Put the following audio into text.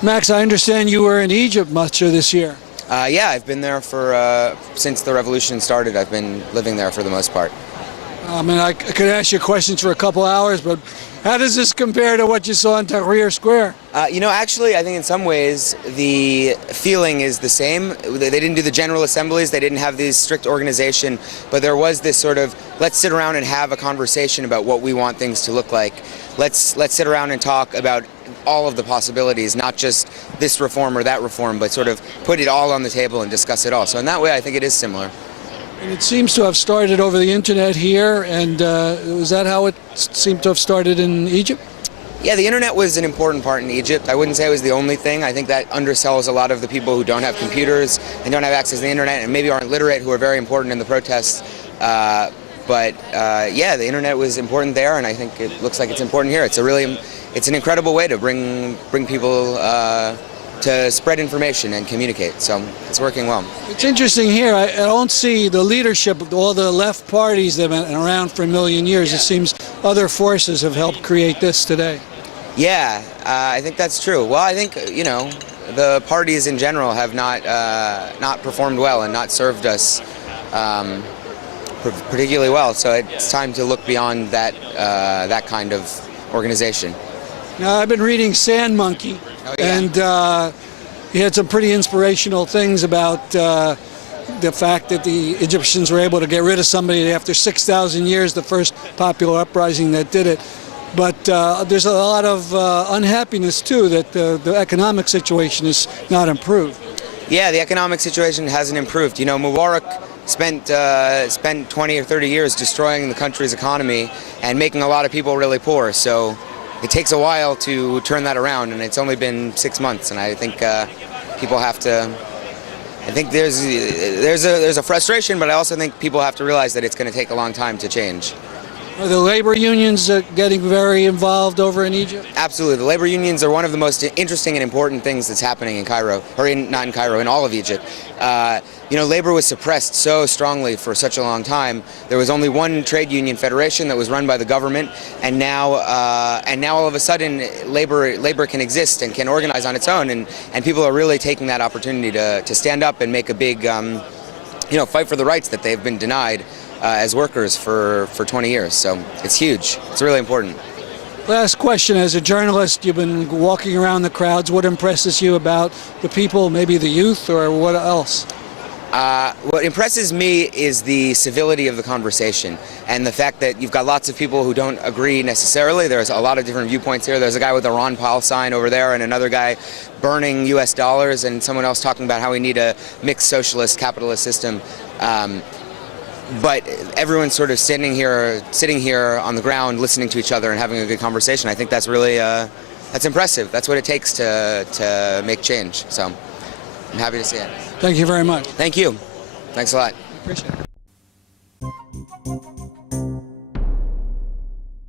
Max, I understand you were in Egypt much of this year. Yeah, I've been there for since the revolution started. I've been living there for the most part. I mean, I could ask you questions for a couple hours, but how does this compare to what you saw in Tahrir Square? Actually, I think in some ways the feeling is the same. They didn't do the general assemblies, they didn't have this strict organization, but there was this sort of, let's sit around and have a conversation about what we want things to look like. Let's sit around and talk about all of the possibilities, not just this reform or that reform, but sort of put it all on the table and discuss it all. So in that way, I think it is similar. And it seems to have started over the internet here, and was that how it seemed to have started in Egypt? Yeah, the internet was an important part in Egypt. I wouldn't say it was the only thing. I think that undersells a lot of the people who don't have computers and don't have access to the internet and maybe aren't literate, who are very important in the protests. Yeah, the internet was important there, and I think it looks like it's important here. It's an incredible way to bring people to spread information and communicate. So it's working well. It's interesting here. I don't see the leadership of all the left parties that have been around for a million years. It seems other forces have helped create this today. Yeah, I think that's true. Well, I think, the parties in general have not performed well and not served us particularly well. So it's time to look beyond that kind of organization. Now, I've been reading Sand Monkey, and he had some pretty inspirational things about the fact that the Egyptians were able to get rid of somebody after 6,000 years, the first popular uprising that did it. But there's a lot of unhappiness, too, that the economic situation is not improved. Yeah, the economic situation hasn't improved. Mubarak spent 20 or 30 years destroying the country's economy and making a lot of people really poor. So it takes a while to turn that around, and it's only been 6 months. And I think people have to. I think there's a frustration, but I also think people have to realize that it's going to take a long time to change. Are the labor unions getting very involved over in Egypt? Absolutely. The labor unions are one of the most interesting and important things that's happening in Cairo, or not in Cairo, in all of Egypt. Labor was suppressed so strongly for such a long time. There was only one trade union federation that was run by the government, and now all of a sudden labor can exist and can organize on its own, and people are really taking that opportunity to stand up and make a big fight for the rights that they've been denied as workers for 20 years. So it's huge. It's really important. Last question. As a journalist, you've been walking around the crowds. What impresses you about the people, maybe the youth, or what else? What impresses me is the civility of the conversation and the fact that you've got lots of people who don't agree necessarily. There's a lot of different viewpoints here. There's a guy with a Ron Paul sign over there, and another guy burning US dollars, and someone else talking about how we need a mixed socialist capitalist system. But everyone's sort of sitting here on the ground, listening to each other and having a good conversation. I think that's really that's impressive. That's what it takes to make change. So I'm happy to see it. Thank you very much. Thank you. Thanks a lot. Appreciate it.